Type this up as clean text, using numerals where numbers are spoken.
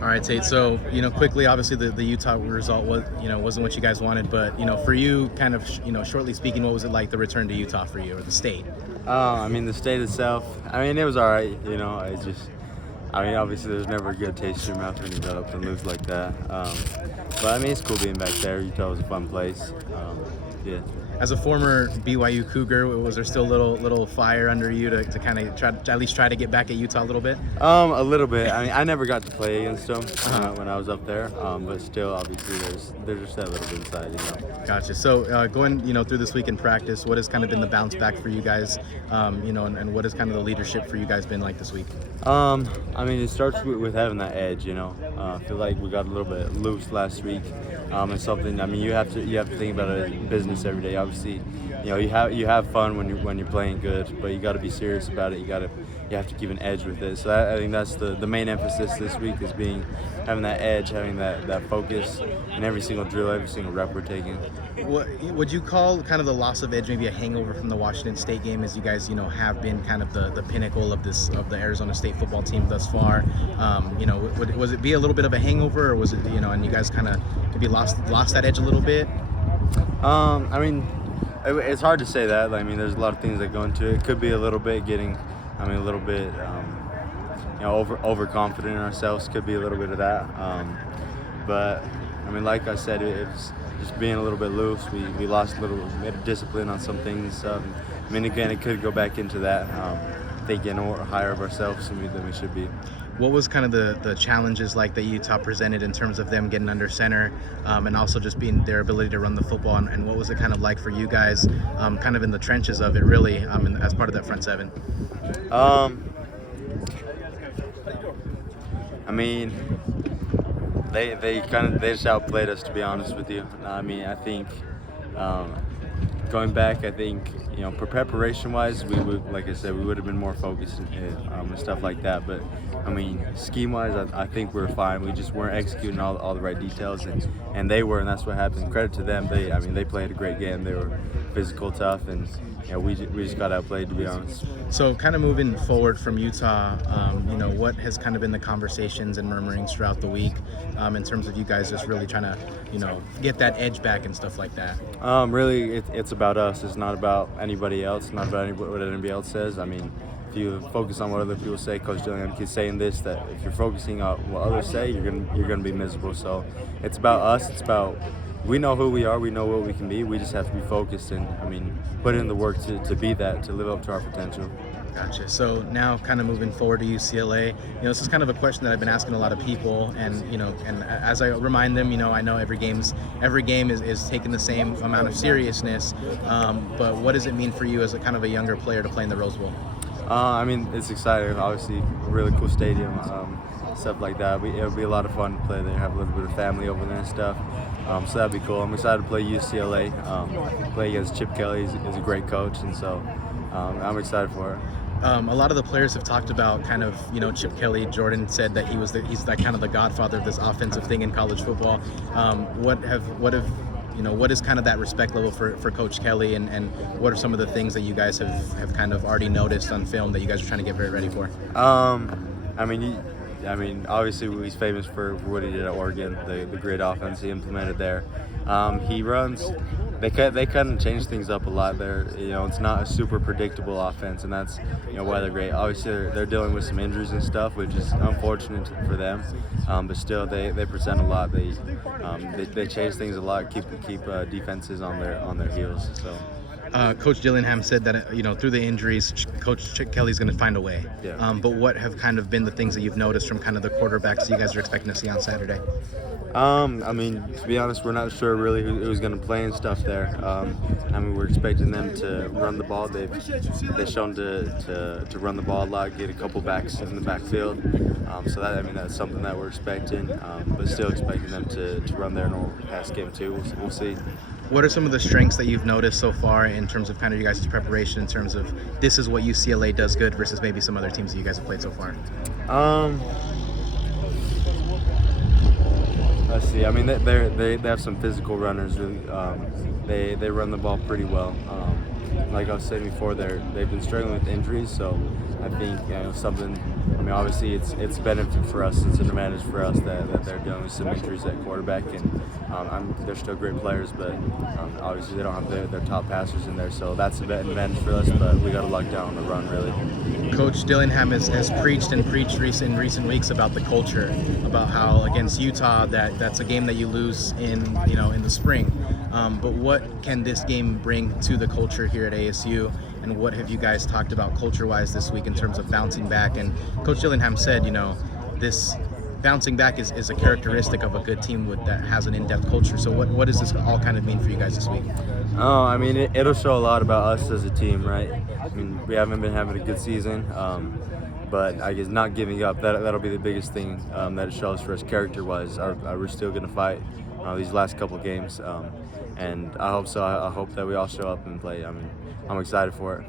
All right, Tate. So, quickly, obviously the Utah result wasn't what you guys wanted, but, for you, kind of, shortly speaking, what was it like the return to Utah for you or the state? I mean, the state itself, I mean, it was all right, it's just, I mean, obviously there's never a good taste in your mouth when you go up and lose like that. But, I mean, it's cool being back there. Utah was a fun place. Yeah. As a former BYU Cougar, was there still little fire under you to kind of at least try to get back at Utah a little bit? A little bit. I mean, I never got to play against them when I was up there, but still, obviously, there's just that little bit inside. Gotcha. So going through this week in practice, what has kind of been the bounce back for you guys? And what has kind of the leadership for you guys been like this week? I mean, it starts with having that edge. I feel like we got a little bit loose last week. It's something. I mean, you have to think about it in business every day. Obviously, you have fun when you're playing good, but you got to be serious about it. You have to keep an edge with it. So I think that's the main emphasis this week is having that edge, having that focus in every single drill, every single rep we're taking. What would you call kind of the loss of edge, maybe a hangover from the Washington State game, as you guys have been kind of the pinnacle of the Arizona State football team thus far? Was it be a little bit of a hangover, or was it and you guys kind of maybe lost that edge a little bit? I mean, it's hard to say that. I mean, there's a lot of things that go into it. It could be a little bit a little bit, overconfident in ourselves. Could be a little bit of that. But I mean, like I said, it's just being a little bit loose. We lost a little bit of discipline on some things and stuff. I mean, again, it could go back into that, thinking higher of ourselves than we should be. What was kind of the challenges like that Utah presented in terms of them getting under center, and also just being their ability to run the football, and what was it kind of like for you guys, kind of in the trenches of it, really, as part of that front seven? I mean, they just outplayed us, to be honest with you. I mean, I think going back, I think preparation-wise, we would, like I said, we would have been more focused and stuff like that. But I mean, scheme-wise, I think we were fine. We just weren't executing all the right details, and they were, and that's what happened. Credit to them. They played a great game. They were physical, tough, and we just got outplayed, to be honest. So kind of moving forward from Utah, what has kind of been the conversations and murmurings throughout the week in terms of you guys just really trying to, get that edge back and stuff like that? Really, it's about us. It's not about anybody else, not about what anybody else says. I mean, if you focus on what other people say, Coach Dillingham keeps saying this, that if you're focusing on what others say, you're gonna be miserable. So it's about us. It's about, we know who we are, we know what we can be, we just have to be focused and, put in the work to be that, to live up to our potential. Gotcha. So now kind of moving forward to UCLA, this is kind of a question that I've been asking a lot of people, and and as I remind them, I know every game is taking the same amount of seriousness, but what does it mean for you as a kind of a younger player to play in the Rose Bowl? I mean, it's exciting, obviously, a really cool stadium, stuff like that. It'll be a lot of fun to play there, have a little bit of family over there and stuff. So that'd be cool. I'm excited to play UCLA, play against Chip Kelly. He's a great coach, and so I'm excited for it. A lot of the players have talked about kind of, Chip Kelly. Jordan said that he's that kind of the godfather of this offensive thing in college football. What is kind of that respect level for Coach Kelly, and what are some of the things that you guys have kind of already noticed on film that you guys are trying to get very ready for? I mean, obviously he's famous for what he did at Oregon, the great offense he implemented there. He runs. They kind of change things up a lot there. It's not a super predictable offense, and that's why they're great. Obviously, they're dealing with some injuries and stuff, which is unfortunate for them. But still, they present a lot. They change things a lot, keep defenses on their heels. So. Coach Dillingham said that through the injuries, Coach Kelly's going to find a way. Yeah. But what have kind of been the things that you've noticed from kind of the quarterbacks you guys are expecting to see on Saturday? I mean, to be honest, we're not sure really who's going to play and stuff there. We're expecting them to run the ball. They've shown to run the ball a lot, get a couple backs in the backfield. So that's something that we're expecting, but still expecting them to run their normal pass game too. We'll see. What are some of the strengths that you've noticed so far in terms of kind of you guys' preparation, in terms of this is what UCLA does good versus maybe some other teams that you guys have played so far? Let's see. I mean, they have some physical runners. They run the ball pretty well. Like I was saying before, they've been struggling with injuries, so I think something. mean, obviously it's a benefit for us. It's an advantage for us that they're dealing with some injuries at quarterback, and they're still great players, but obviously they don't have their top passers in there, so that's an advantage for us. But we got to lock down on the run, really. Coach Dillingham has preached in recent weeks about the culture, about how against Utah that's a game that you lose in the spring. But what can this game bring to the culture here at ASU, and what have you guys talked about culture-wise this week in terms of bouncing back? And Coach Dillingham said, this bouncing back is a characteristic of a good team that has an in-depth culture. So what does this all kind of mean for you guys this week? Oh, I mean, it'll show a lot about us as a team, right? I mean, we haven't been having a good season, but I guess not giving up, that'll be the biggest thing that it shows for us character-wise. We're still going to fight these last couple games, and I hope so. I hope that we all show up and play. I mean, I'm excited for it.